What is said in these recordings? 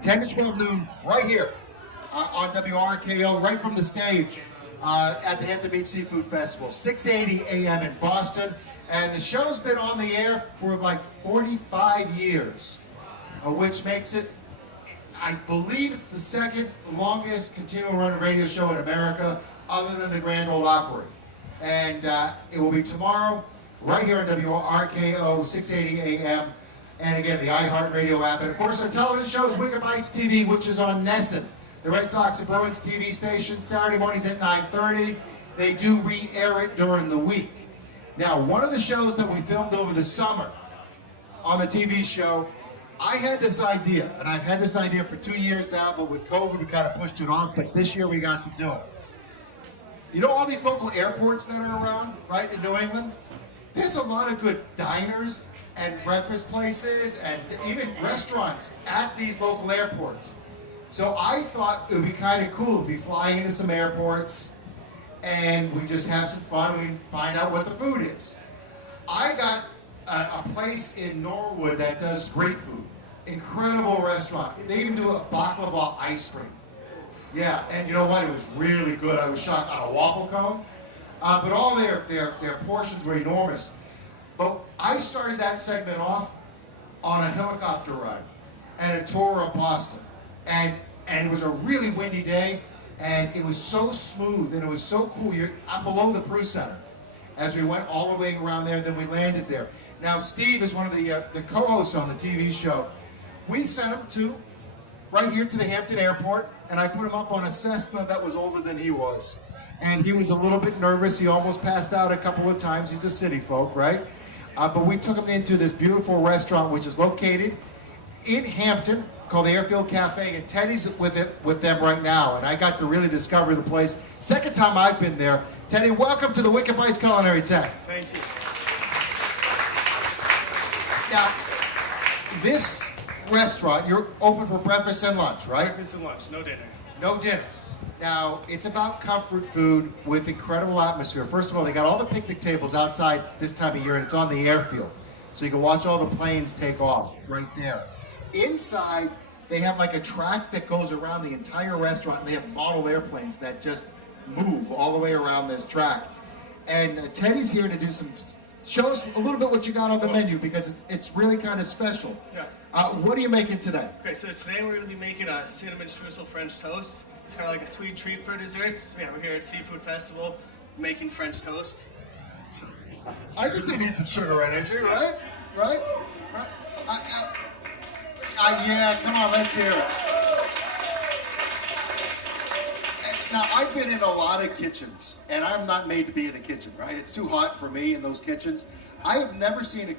10 to 12 noon, right here on WRKO, right from the stage at the Hampton Beach Seafood Festival, 6:80 a.m. in Boston. And the show's been on the air for like 45 years, which makes it, I believe it's the second longest continual run radio show in America, other than the Grand Ole Opry. And it will be tomorrow, right here on WRKO, 6:80 a.m. And again, the iHeartRadio app. And of course, our television show is Wicker Bites TV, which is on Nesson, the Red Sox and Bruins TV station, Saturday mornings at 9:30. They do re-air it during the week. Now, one of the shows that we filmed over the summer on the TV show, I had this idea, and I've had this idea for 2 years now, but with COVID, we kind of pushed it off, but this year we got to do it. You know all these local airports that are around, right, in New England? There's a lot of good diners and breakfast places and even restaurants at these local airports. So I thought it would be kind of cool if we fly into some airports and we just have some fun, we find out what the food is. I got a place in Norwood that does great food. Incredible restaurant. They even do a baklava ice cream. Yeah, and you know what? It was really good. I was shocked on a waffle cone. But all their portions were enormous. But I started that segment off on a helicopter ride and a tour of Boston. And it was a really windy day, and it was so smooth and it was so cool. I'm below the Prue Center as we went all the way around there, and then we landed there. Now, Steve is one of the co-hosts on the TV show. We sent him right here to the Hampton Airport, and I put him up on a Cessna that was older than he was. And he was a little bit nervous. He almost passed out a couple of times. He's a city folk, right? But we took him into this beautiful restaurant, which is located in Hampton, called the Airfield Cafe, and Teddy's with them right now, and I got to really discover the place. Second time I've been there. Teddy, welcome to the Wicker Bites Culinary Tech. Thank you. Now, this restaurant, you're open for breakfast and lunch, right? Breakfast and lunch, no dinner. No dinner. Now, it's about comfort food with incredible atmosphere. First of all, they got all the picnic tables outside this time of year, and it's on the airfield. So you can watch all the planes take off right there. Inside, they have like a track that goes around the entire restaurant, and they have model airplanes that just move all the way around this track. And Teddy's here to do show us a little bit what you got on the menu, because it's really kind of special. Yeah. What are you making today? Okay, so today we're going to be making a cinnamon streusel French toast. It's kind of like a sweet treat for dessert. So yeah, we're here at Seafood Festival making French toast. I think they need some sugar energy, right? Right? Yeah, come on, let's hear it. Now, I've been in a lot of kitchens, and I'm not made to be in a kitchen, right? It's too hot for me in those kitchens. I have never seen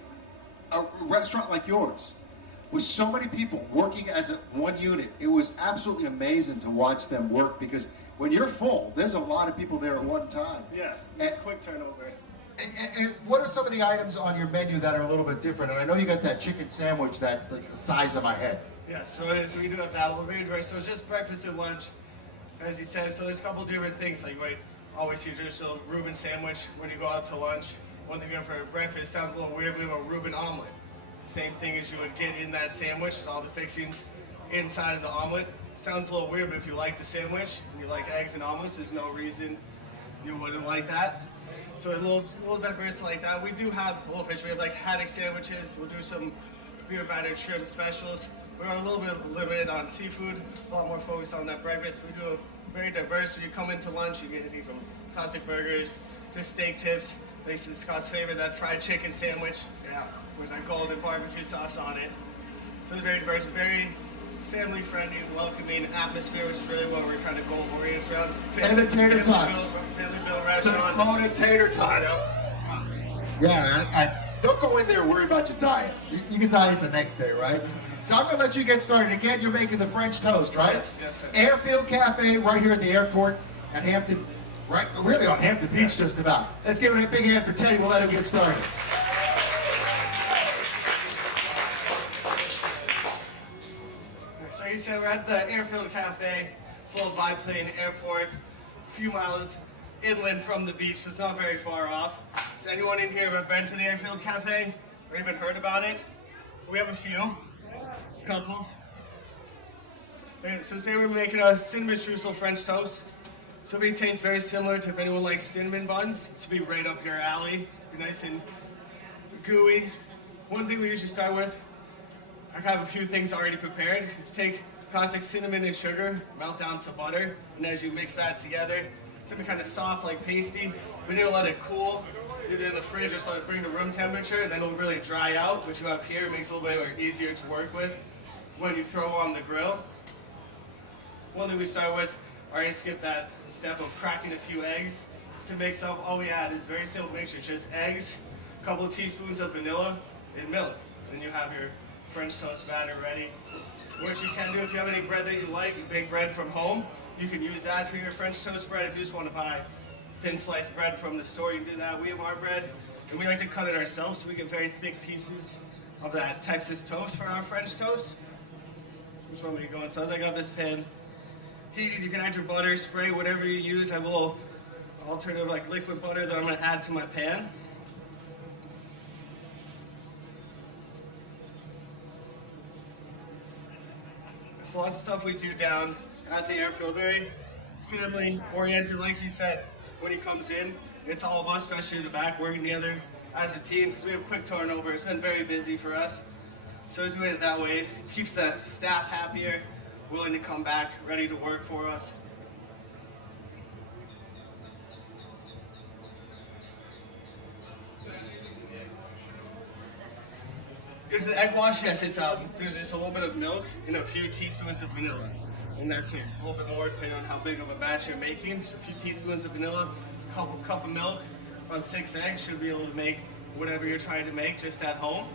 a restaurant like yours with so many people working as one unit. It was absolutely amazing to watch them work, because when you're full, there's a lot of people there at one time. Yeah, it's a quick turnover. And what are some of the items on your menu that are a little bit different? And I know you got that chicken sandwich that's like the size of my head. Yeah, so we do have that. We're very diverse. So it's just breakfast and lunch, as you said. So there's a couple different things. Like, you always see traditional Reuben sandwich when you go out to lunch. One thing you have for breakfast sounds a little weird. We have a Reuben omelet. Same thing as you would get in that sandwich. Is all the fixings inside of the omelet. Sounds a little weird, but if you like the sandwich and you like eggs and omelets, there's no reason you wouldn't like that. So a little diverse like that. We do have a little fish. We have like haddock sandwiches. We'll do some beer battered shrimp specials. We're a little bit limited on seafood, a lot more focused on that breakfast. We do a very diverse. When you come into lunch, you get anything from classic burgers to steak tips. This is Scott's favorite, that fried chicken sandwich. Yeah. With that golden barbecue sauce on it. So it's very diverse, very family-friendly, welcoming atmosphere, which is really what we're kind of goal-oriented around. And the tater tots. Family-built restaurant. The loaded tater tots. Yeah, don't go in there worried about your diet. You can diet the next day, right? So I'm going to let you get started. Again, you're making the French toast, right? Yes, sir. Airfield Cafe right here at the airport at Hampton, right? Really on Hampton Beach just about. Let's give it a big hand for Teddy. We'll let him get started. So you said we're at the Airfield Cafe. It's a little biplane airport, a few miles inland from the beach, so it's not very far off. Has anyone in here ever been to the Airfield Cafe or even heard about it? We have a few. Couple. Okay, so today we're making a cinnamon streusel French toast. So it tastes very similar to if anyone likes cinnamon buns. This will be right up your alley. Be nice and gooey. One thing we usually start with, I have a few things already prepared. Is take classic cinnamon and sugar, melt down some butter, and as you mix that together, something kind of soft like pasty. We need to let it cool, either in the fridge or just let it bring to room temperature, and then it'll really dry out. What you have here makes it a little bit easier to work with when you throw on the grill. One thing we start with, I already skipped that step of cracking a few eggs. To mix up, all we add is very simple mixture, just eggs, a couple of teaspoons of vanilla, and milk. Then you have your French toast batter ready. What you can do, if you have any bread that you like, you bake bread from home, you can use that for your French toast bread. If you just want to buy thin sliced bread from the store, you can do that. We have our bread, and we like to cut it ourselves, so we get very thick pieces of that Texas toast for our French toast. Just want me to go into those. I got this pan heated. You can add your butter, spray, whatever you use. I have a little alternative like liquid butter that I'm going to add to my pan. So lots of stuff we do down at the airfield, very family oriented, like he said. When he comes in, it's all of us, especially in the back, working together as a team because we have quick turnover. It's been very busy for us. So doing it that way keeps the staff happier, willing to come back, ready to work for us. There's an egg wash, yes, there's just a little bit of milk and a few teaspoons of vanilla. And that's it. A little bit more depending on how big of a batch you're making. Just a few teaspoons of vanilla, a cup of milk, about 6 eggs should be able to make whatever you're trying to make just at home.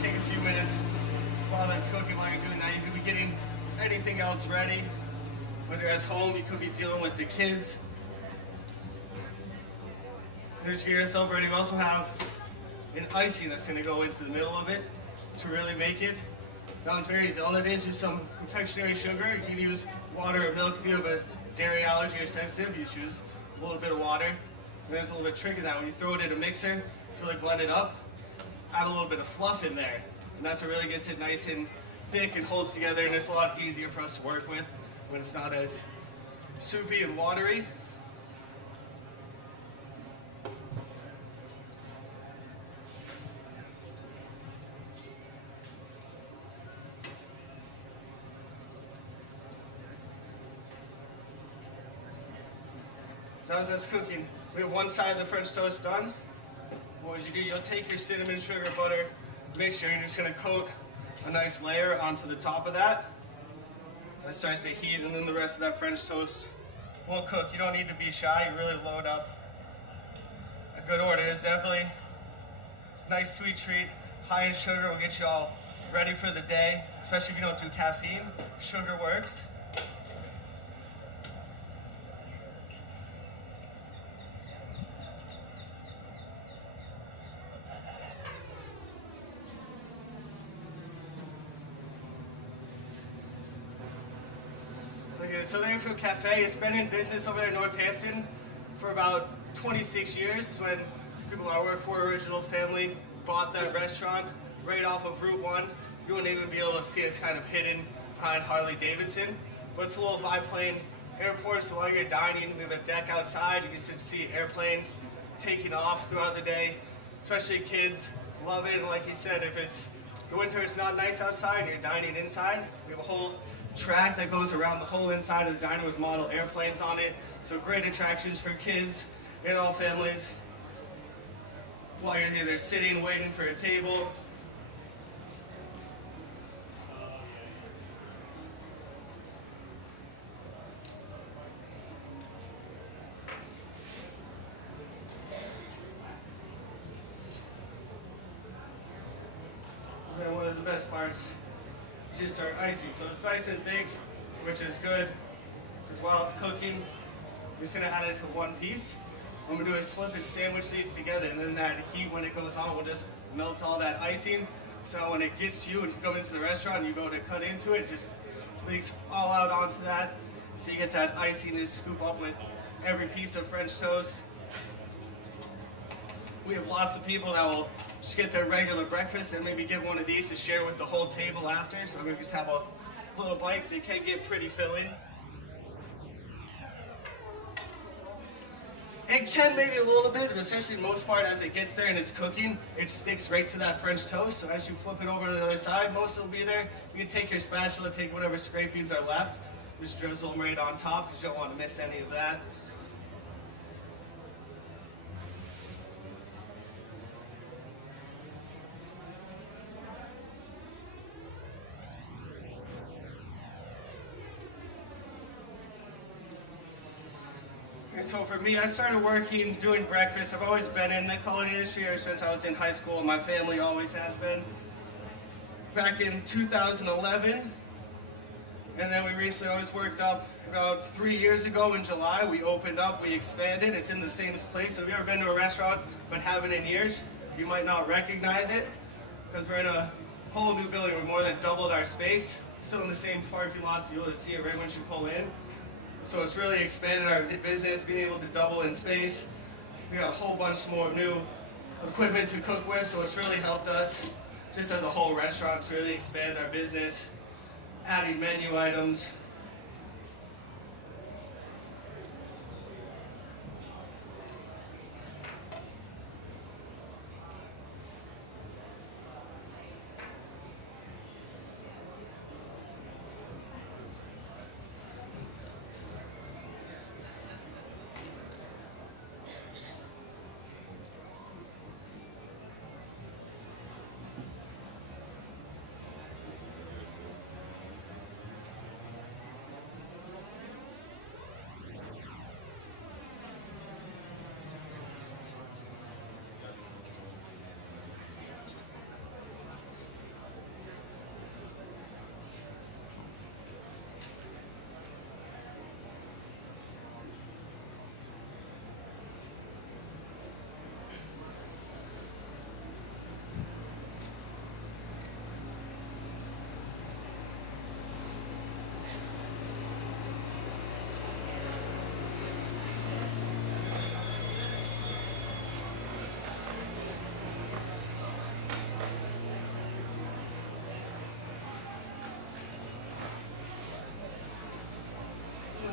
Take a few minutes while that's cooking. While you're doing that, you could be getting anything else ready. Whether at home, you could be dealing with the kids. Just get yourself ready. We also have an icing that's going to go into the middle of it to really make it. Sounds very easy. All it is some confectionery sugar. You can use water or milk if you have a dairy allergy or sensitive. You choose a little bit of water. And there's a little bit of trick of that. When you throw it in a mixer, to really blend it up, add a little bit of fluff in there, and that's what really gets it nice and thick and holds together, and it's a lot easier for us to work with when it's not as soupy and watery. Now as that's cooking, we have one side of the French toast done. What would you do? You'll take your cinnamon, sugar, butter mixture, and you're just going to coat a nice layer onto the top of that. That starts to heat, and then the rest of that French toast will cook. You don't need to be shy. You really load up a good order. It's definitely a nice sweet treat. High in sugar will get you all ready for the day, especially if you don't do caffeine. Sugar works. So the Hampton Cafe has been in business over there in Northampton for about 26 years. When people I work for, original family, bought that restaurant right off of Route 1. You wouldn't even be able to see it's kind of hidden behind Harley Davidson. But it's a little biplane airport, so while you're dining, we have a deck outside. You can see airplanes taking off throughout the day. Especially kids love it. And like he said, if it's the winter, it's not nice outside and you're dining inside, we have a whole track that goes around the whole inside of the diner with model airplanes on it. So great attractions for kids and all families. While you're either sitting, waiting for a table. And then one of the best parts is just our icing. So it's nice and thick, which is good, because while it's cooking, we're just gonna add it to one piece. What I'm gonna do is flip and sandwich these together, and then that heat, when it goes on, will just melt all that icing. So when it gets to you and you come into the restaurant and you go to cut into it, it just leaks all out onto that. So you get that icing to scoop up with every piece of French toast. We have lots of people that will just get their regular breakfast and maybe get one of these to share with the whole table after. So maybe just have a little bite because it can get pretty filling. It can maybe a little bit, but especially most part as it gets there and it's cooking, it sticks right to that French toast. So as you flip it over to the other side, most will be there. You can take your spatula, take whatever scrapings are left, just drizzle them right on top because you don't want to miss any of that. And so for me, I started working doing breakfast. I've always been in the culinary industry ever since I was in high school. My family always has been. Back in 2011, and then we recently always worked up about 3 years ago in July. We opened up, we expanded. It's in the same place. So if you've ever been to a restaurant but haven't in years, you might not recognize it because we're in a whole new building. We've more than doubled our space. Still in the same parking lot, so you'll just see it right once you pull in. So it's really expanded our business, being able to double in space. We got a whole bunch more new equipment to cook with, so it's really helped us, just as a whole restaurant, to really expand our business, adding menu items.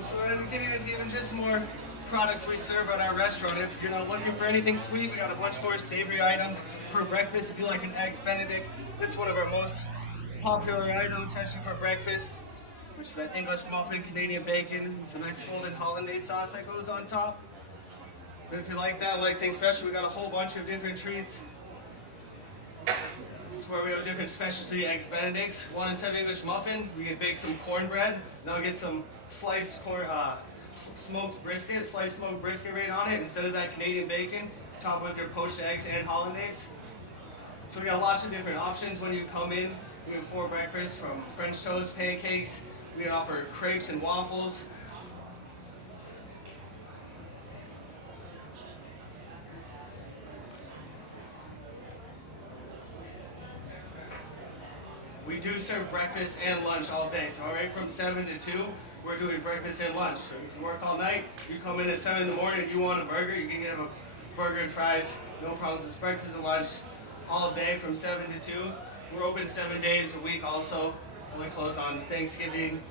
So then we get into even just more products we serve at our restaurant. If you're not looking for anything sweet, we got a bunch more savory items for breakfast. If you like an Eggs Benedict, that's one of our most popular items, especially for breakfast, which is that English muffin, Canadian bacon, some nice golden hollandaise sauce that goes on top. And if you like that, like things special, we got a whole bunch of different treats. Where we have different specialty Eggs Benedicts. One is English muffin. We can bake some cornbread. Now get some sliced smoked brisket, sliced smoked brisket right on it instead of that Canadian bacon. Top with your poached eggs and hollandaise. So we got lots of different options when you come in. We have for breakfast, from French toast, pancakes. We can offer crepes and waffles. We do serve breakfast and lunch all day. So right from 7 to 2, we're doing breakfast and lunch. So if you work all night, you come in at 7 in the morning and you want a burger, you can get a burger and fries. No problems. It's breakfast and lunch all day from 7 to 2. We're open 7 days a week also. Only close on Thanksgiving,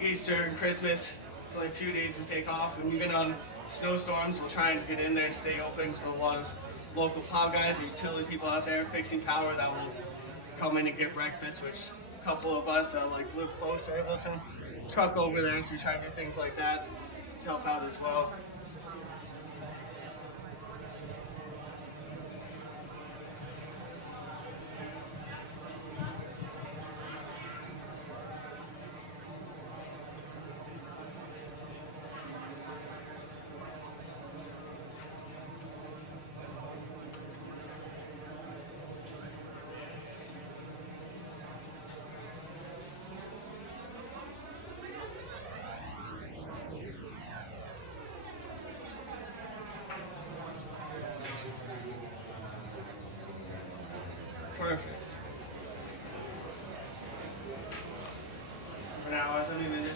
Easter, and Christmas. It's only a few days we take off. And even on snowstorms, we'll try and get in there and stay open. So a lot of local plow guys and utility people out there fixing power that will come in and get breakfast, which a couple of us that live close are able to truck over there, so we try to do things like that to help out as well.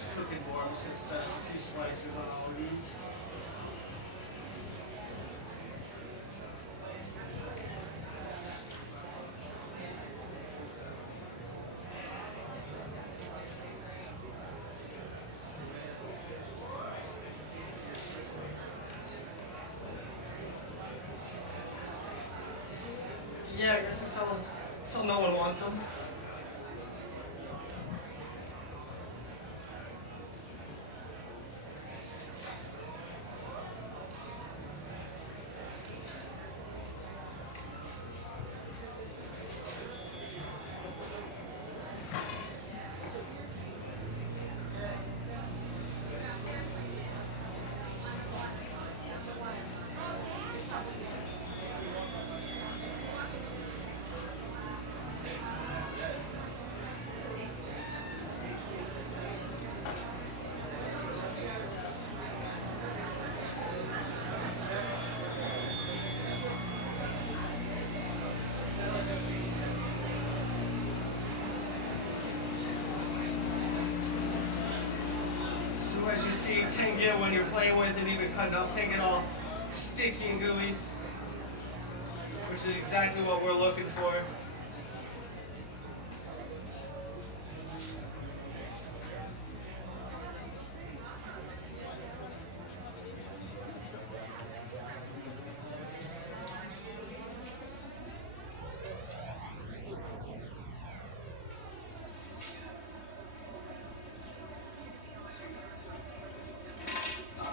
just cooking more. I'm just gonna set a few slices on all of these. Yeah, I guess until no one wants them. So as you see, it can get when you're playing with it, even cutting up, can get all sticky and gooey, which is exactly what we're looking for.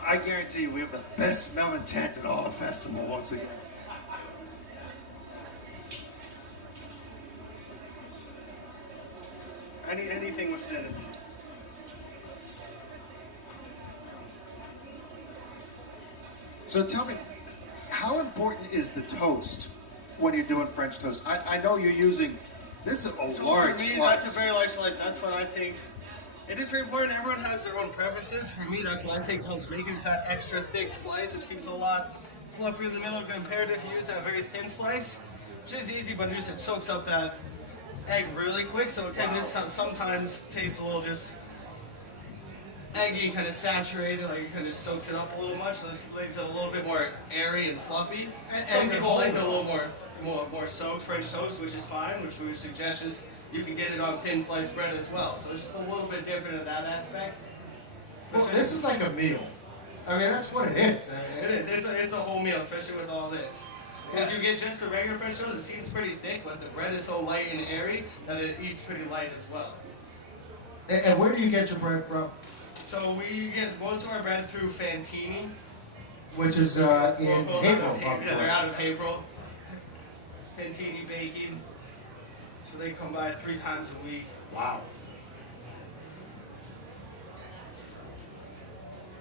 I guarantee you we have the best smelling tent at all the festival once again. Anything with cinnamon. So tell me, how important is the toast when you're doing French toast? I know you're using, this is a So large for me, slice. that's a very large slice. That's what I think. It is very important. Everyone has their own preferences. For me, that's what I think helps make it is that extra thick slice, which keeps it a lot fluffier in the middle compared to if you use that very thin slice, which is easy, but just it soaks up that egg really quick, so it can just sometimes taste a little just eggy and kind of saturated, like it kind of soaks it up a little much, so this makes it a little bit more airy and fluffy. Some people like it a little more soaked French toast, which is fine, which we would suggest is you can get it on thin sliced bread as well. So it's just a little bit different in that aspect. Well, this is like a meal. I mean, that's what it is. It is. It's a whole meal, especially with all this. Yes. If you get just the regular French toast, it seems pretty thick, but the bread is so light and airy that it eats pretty light as well. And where do you get your bread from? So we get most of our bread through Fantini. Which is in Local, April. Yeah, they're out of April. Fantini baking. So they come by 3 times a week. Wow.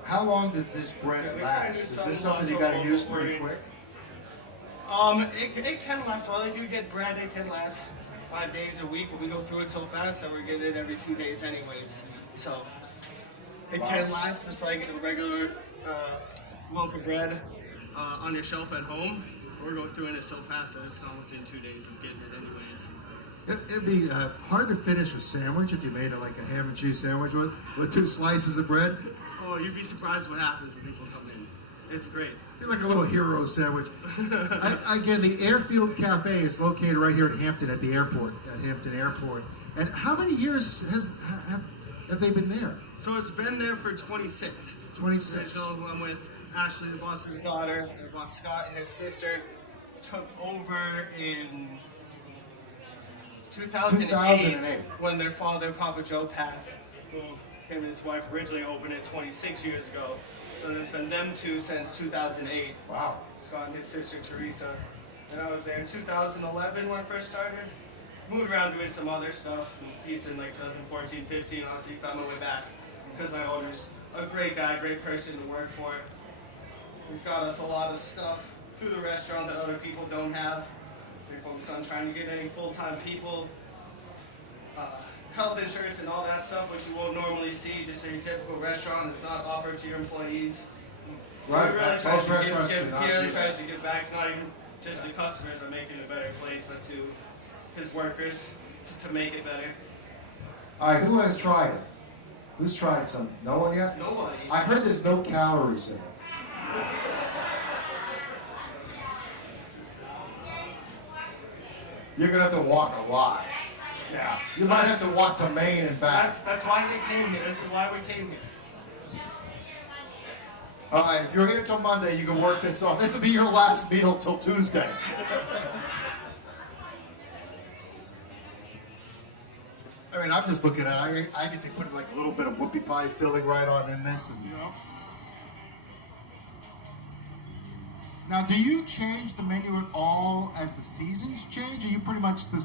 How long does this bread Yeah, we last? try to do Is this some something you local got to use bread. pretty quick? It can last a while. If you get bread, it can last 5 days a week, but we go through it so fast that we're getting it every 2 days anyways. So it can last just like a regular loaf of bread on your shelf at home. We're going through it so fast that it's gone within 2 days of getting it anyways. It'd be hard to finish a sandwich if you made it like a ham and cheese sandwich with 2 slices of bread. Oh, you'd be surprised what happens when people come in. It's great. You're like a little hero sandwich. Again, the Airfield Cafe is located right here at Hampton at the airport, at Hampton Airport. And how many years have they been there? So it's been there for 26. 26. So I'm with Ashley, the boss's daughter, their boss Scott, and his sister took over in 2008 when their father, Papa Joe, passed. Who him and his wife originally opened it 26 years ago. So it's been them two since 2008. Wow. Scott and his sister Teresa. And I was there in 2011 when I first started. Moved around doing some other stuff. And he's in like 2014, 15. Honestly, found my way back because my owner's a great guy, great person to work for. He's got us a lot of stuff through the restaurant that other people don't have. They focus on trying to get any full-time people, health insurance and all that stuff, which you won't normally see just in a typical restaurant. It's not offered to your employees. So Right, he really most tries to restaurants do give, not he do really that. tries to give back, not even just the customers, but making it a better place, but to his workers to make it better. All right, who has tried it? Who's tried some? No one yet? Nobody. I heard there's no calories in it. You're gonna have to walk a lot. Yeah. You might have to walk to Maine and back. That's why they came here. This is why we came here. All right, if you're here till Monday, you can work this off. This will be your last meal till Tuesday. I mean, I'm just looking at it. I can say put like a little bit of whoopie pie filling right on in this. And... Now, do you change the menu at all as the seasons change, or are you pretty much the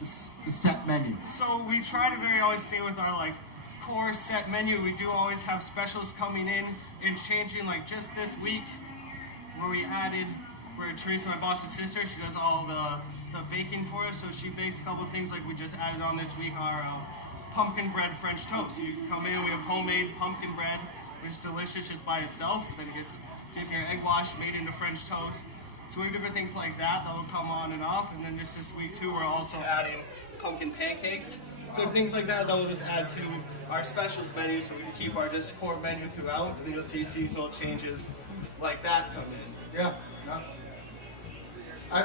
set menu? So we try to very always stay with our core set menu. We do always have specials coming in and changing. Like just this week, where Teresa, my boss's sister, she does all the baking for us. So she bakes a couple of things. Like we just added on this week our pumpkin bread French toast. So you come in, we have homemade pumpkin bread, which is delicious just by itself. But then it gets dipped in your egg wash, made into French toast. So we have different things like that will come on and off. And then just this week too, we're also adding pumpkin pancakes. So things like that will just add to our specials menu, so we can keep our just core menu throughout. And you'll see seasonal changes like that come in. Yeah.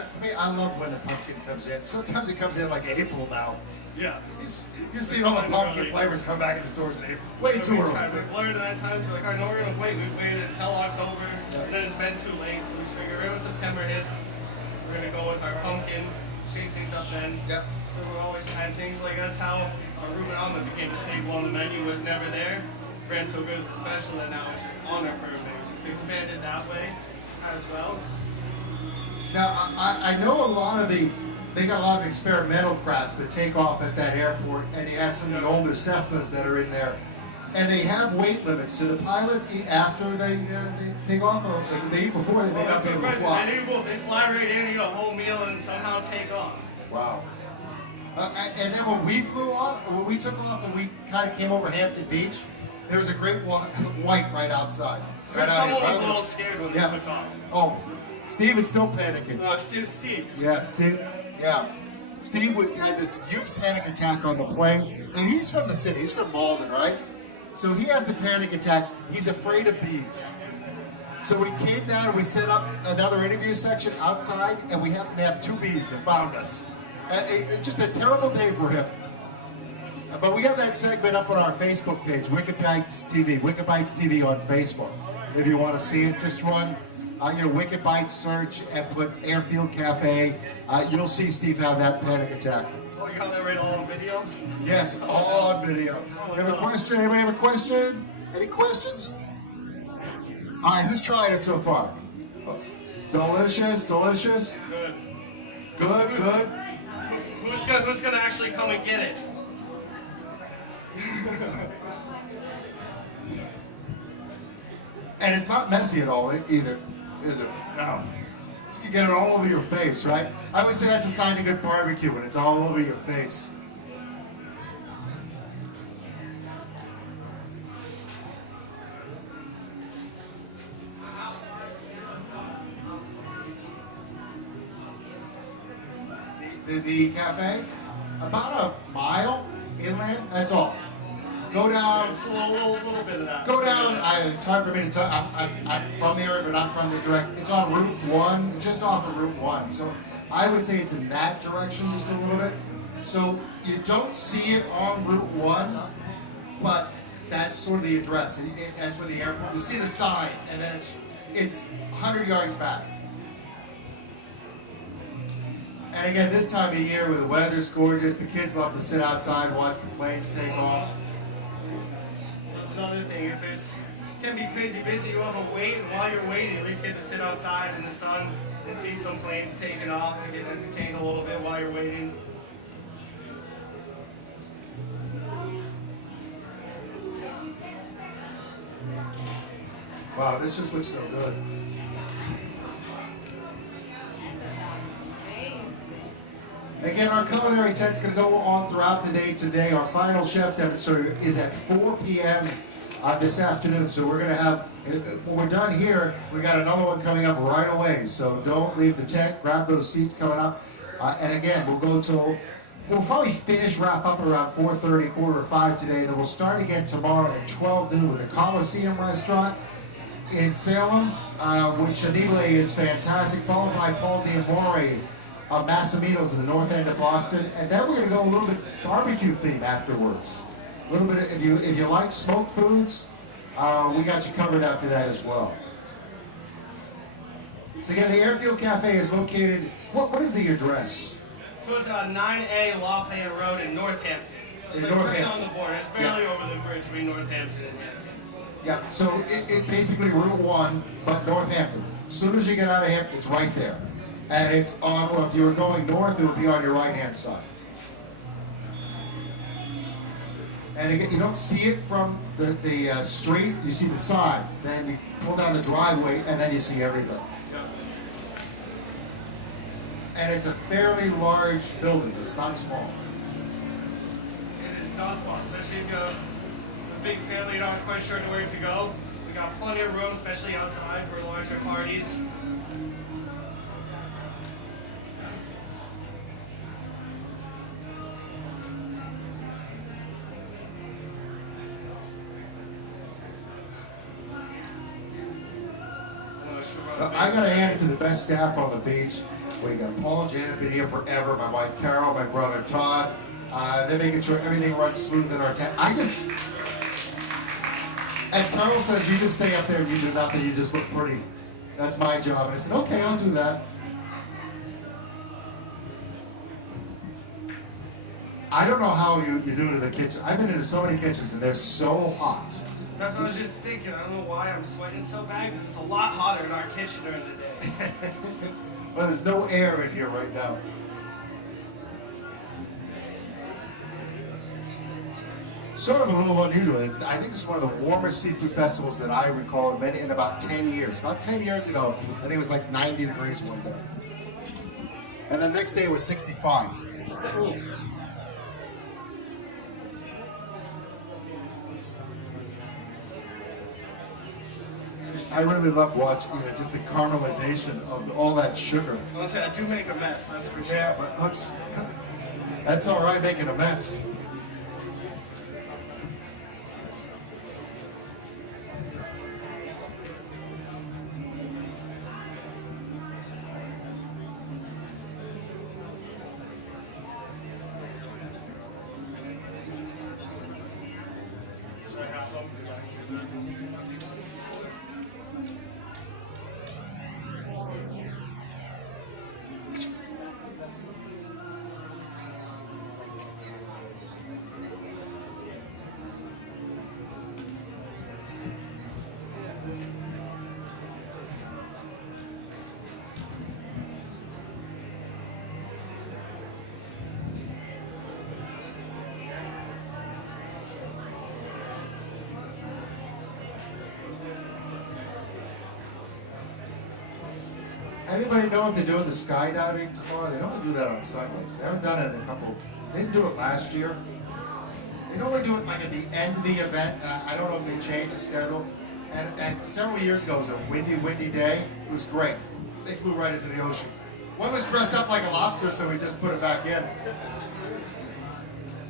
For me, I love when the pumpkin comes in. Sometimes it comes in like April now. Yeah. You see all the pumpkin flavors come back in the stores in April. Way too early. We've learned at that time, so we're like, all right, no, we're going to wait. We've waited until October, and then it's been too late. So we figure when September hits, we're going to go with our pumpkin, shake things up then. Yep. So we're always trying things like that's how our Reuben omelet became a staple on the menu. Was never there. Ran so good as a special, and now it's just on our curve menu. So we expanded that way as well. Now, I know they got a lot of experimental crafts that take off at that airport, and you have some of the older Cessnas that are in there. And they have weight limits. Do the pilots eat after they take off, or they eat before they may not be able to fly? They both. They fly right in, eat a whole meal, and somehow take off. Wow. And then when we flew off, when we took off and we kind of came over Hampton Beach, there was a great white right outside. Someone was a little scared when they took off. Oh, Steve is still panicking. Steve. Yeah, Steve. Yeah. Steve had this huge panic attack on the plane, and he's from the city. He's from Malden, right? So he has the panic attack. He's afraid of bees. So we came down and we set up another interview section outside, and we happened to have 2 bees that found us. Just a terrible day for him. But we have that segment up on our Facebook page, Wicked Bites TV on Facebook. If you want to see it, just run Wicked Bites search and put Airfield Cafe. You'll see Steve have that panic attack. Oh, you got that right all on video? Yes, all on video. You have a question? Anybody have a question? Any questions? All right, who's tried it so far? Delicious. Good. Who's gonna actually come and get it? And it's not messy at all either, is it? No. So you get it all over your face, right? I would say that's a sign of good barbecue when it's all over your face. The cafe, about a mile inland, that's all. Go down. Just a little bit of that. Go down. It's hard for me to tell. I'm from the area, but I'm from the direct. It's on Route 1, just off of Route 1. So I would say it's in that direction just a little bit. So you don't see it on Route 1, but that's sort of the address. That's where the airport. You see the sign, and then it's 100 yards back. And again, this time of year, where the weather's gorgeous, the kids love to sit outside and watch the planes take off. That's another thing. If it can be crazy busy, you have a wait, and while you're waiting, at least get to sit outside in the sun and see some planes taking off and get entertained a little bit while you're waiting. Wow, this just looks so good. Again, our culinary tent's going to go on throughout the day today. Our final chef demonstrator is at 4 p.m. This afternoon. So we're going to have, when we're done here, we got another one coming up right away. So don't leave the tent. Grab those seats coming up. And again, we'll go till we'll probably wrap up around 4:30, 4:45 today. Then we'll start again tomorrow at 12 noon with the Coliseum Restaurant in Salem, which Anibale is fantastic, followed by Paul D'Amore of Massimino's in the north end of Boston. And then we're going to go a little bit barbecue theme afterwards. A little bit, if you like smoked foods, we got you covered after that as well. So again, the Airfield Cafe is located, what is the address? So it's on 9A Lafayette Road in Northampton. So it's right on the border. It's barely over the bridge between Northampton and Hampton. Yeah, so it basically Route 1, but Northampton. As soon as you get out of Hampton, it's right there. And it's on, well, if you were going north, it would be on your right-hand side. And again, you don't see it from the street, you see the sign. Then you pull down the driveway, and then you see everything. And it's a fairly large building. It's not small. It is not small, especially if you have a big family, you're not quite sure where to go. We got plenty of room, especially outside for larger parties. I gotta hand it to the best staff on the beach. We got Paul and Janet, been here forever. My wife Carol, my brother Todd. They're making sure everything runs smooth in our tent. As Carol says, you just stay up there and you do nothing. You just look pretty. That's my job. And I said, okay, I'll do that. I don't know how you do it in the kitchen. I've been into so many kitchens and they're so hot. That's what I was just thinking. I don't know why I'm sweating so bad, because it's a lot hotter in our kitchen during the day. Well, there's no air in here right now. Sort of a little unusual. I think this is one of the warmest seafood festivals that I recall in about 10 years. About 10 years ago, I think it was like 90 degrees one day. And the next day it was 65. I really love watching, just the caramelization of all that sugar. Honestly, I do make a mess, that's for sure. Yeah, but that's all right making a mess. Anybody know if they're doing the skydiving tomorrow? They normally do that on Sundays. They haven't done it in a couple. They didn't do it last year. They normally do it like at the end of the event. And I don't know if they changed the schedule. And several years ago, it was a windy day. It was great. They flew right into the ocean. One was dressed up like a lobster, so we just put it back in.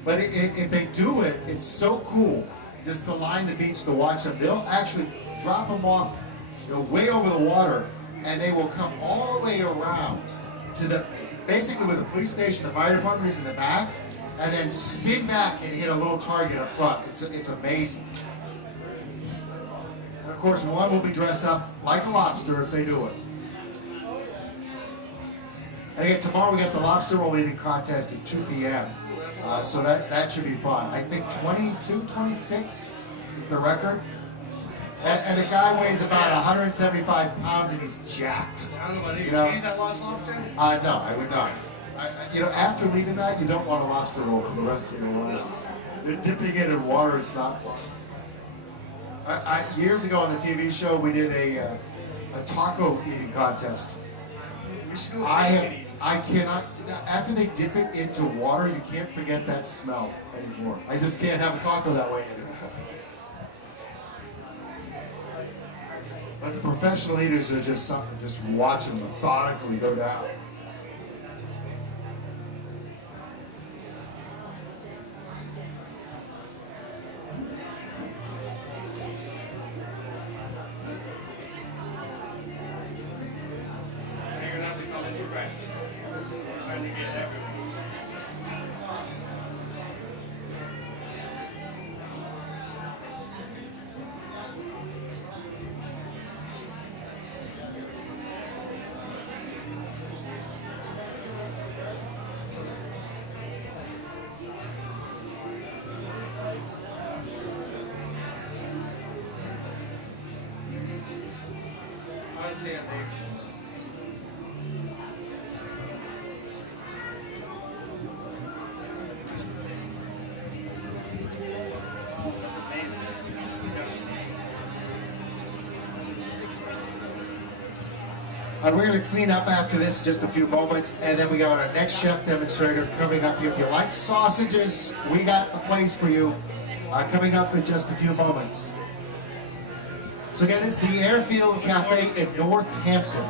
But if they do it, it's so cool just to line the beach to watch them. They'll actually drop them off, way over the water, and they will come all the way around to basically where the police station, the fire department is in the back, and then spin back and hit a little target up front. It's amazing. And of course, one will be dressed up like a lobster if they do it. And again, tomorrow we got the lobster roll eating contest at 2 p.m. So that should be fun. I think 22, 26 is the record. And the guy weighs about 175 pounds and he's jacked. I don't know, do you eat that large lobster? No, I would not. After leaving that, you don't want a lobster roll for the rest of your life. You're dipping it in water, it's not fun. Years ago on the TV show, we did a taco eating contest. We should do I cannot, after they dip it into water, you can't forget that smell anymore. I just can't have a taco that way anymore. But the professional eaters are just something, just watching methodically go down. for breakfast. So we're trying to get everyone. Honestly, I think that's amazing. We're going to clean up after this in just a few moments, and then we got our next chef demonstrator coming up here. If you like sausages, we got a place for you coming up in just a few moments. So again, it's the Airfield Cafe in North Hampton.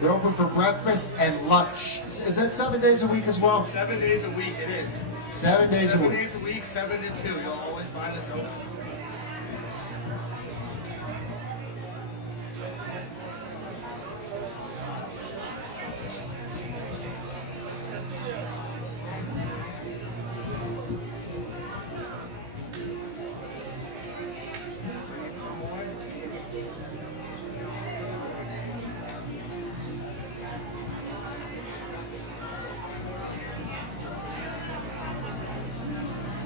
They're open for breakfast and lunch. Is that 7 days a week as well? 7 days a week it is. 7 days a 7 week. days a week, 7 to 2. You'll always find us open. Some more.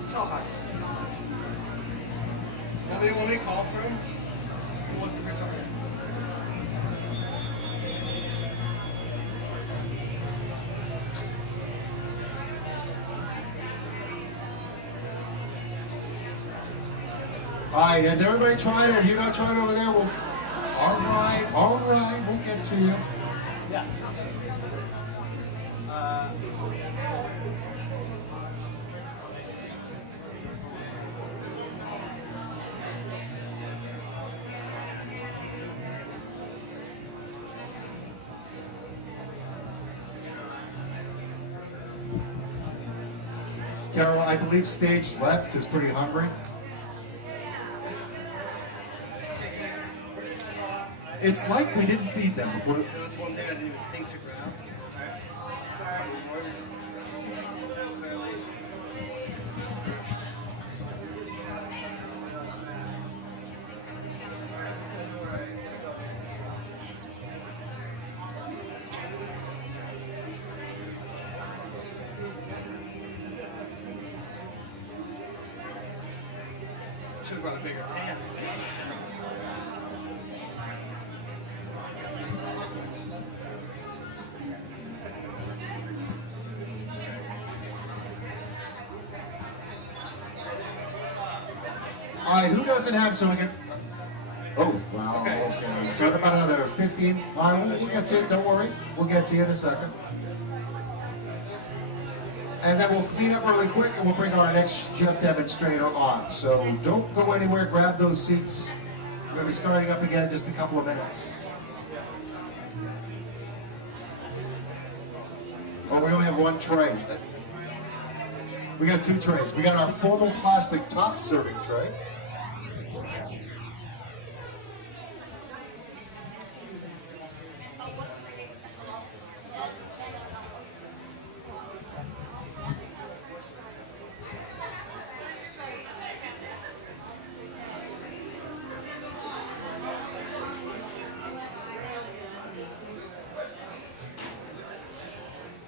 It's all hot. When they call for him, we're looking for target. All right, has everybody tried it? Have you not tried it over there? All right, we'll get to you. Yeah. Carol, I believe stage left is pretty hungry. It's like we didn't feed them before. There was one thing I didn't even think to grab. Should have brought a bigger pan. All right, who doesn't have so we can? Oh, wow. Okay. Okay. So what about another 15? All right, we'll get to it. Don't worry. We'll get to you in a second. And then we'll clean up really quick, and we'll bring our next chef demonstrator on. So don't go anywhere. Grab those seats. We're going to be starting up again in just a couple of minutes. Oh, we only have one tray. We got 2 trays. We got our formal plastic top serving tray.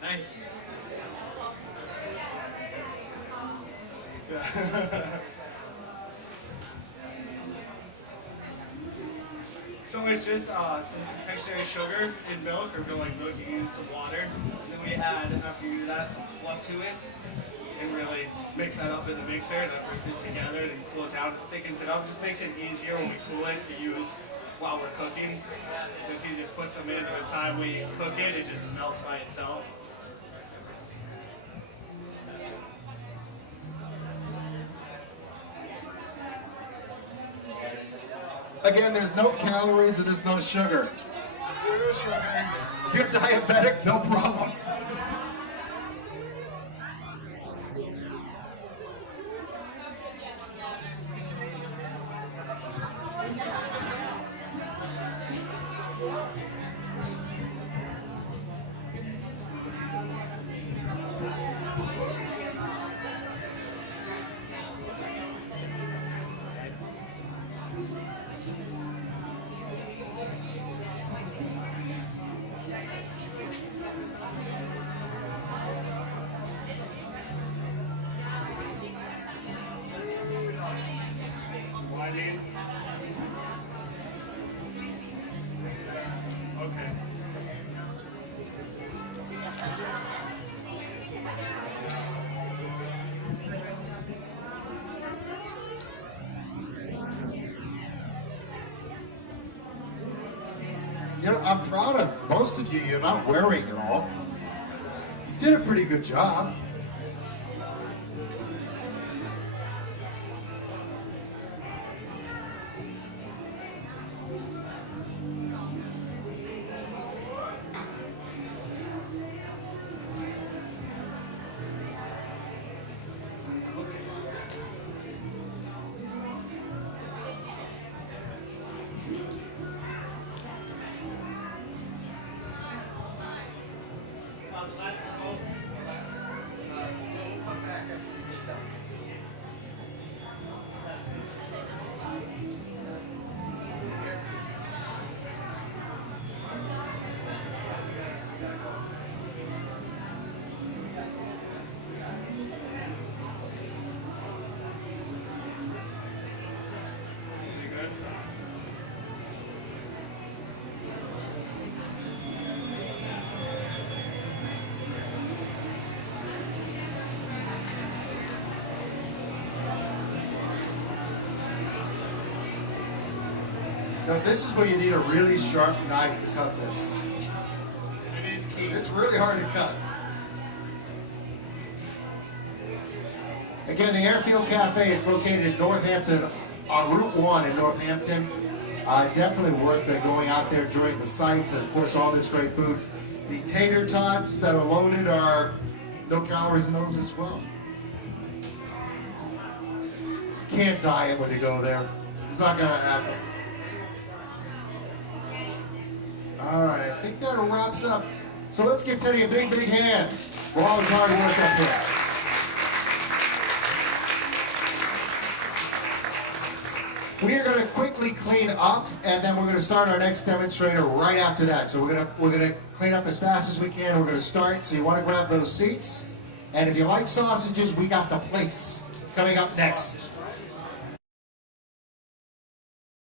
Thank you. So it's just some confectionery sugar and milk, or if you like milk, you can use some water. And then we add, after you do that, some fluff to it, and really mix that up in the mixer. That brings it together and cool it down, thickens it up. Just makes it easier when we cool it to use while we're cooking. Just easy to put some in. By the time we cook it, it just melts by itself. Again, there's no calories and there's no sugar. Zero sugar. If you're diabetic, no problem. You know, I'm proud of most of you. You're not wearing it all. You did a pretty good job. Now this is where you need a really sharp knife to cut this. It is key. It's really hard to cut. Again, the Airfield Cafe is located in Northampton, on Route 1 in Northampton. Definitely worth going out there, enjoying the sights, and of course all this great food. The tater tots that are loaded are no calories in those as well. You can't diet when you go there. It's not gonna happen. All right, I think that wraps up. So let's give Teddy a big, big hand for all his hard work up here. We are going to quickly clean up, and then we're going to start our next demonstrator right after that. So we're going to clean up as fast as we can. We're going to start. So you want to grab those seats, and if you like sausages, we got the place coming up next.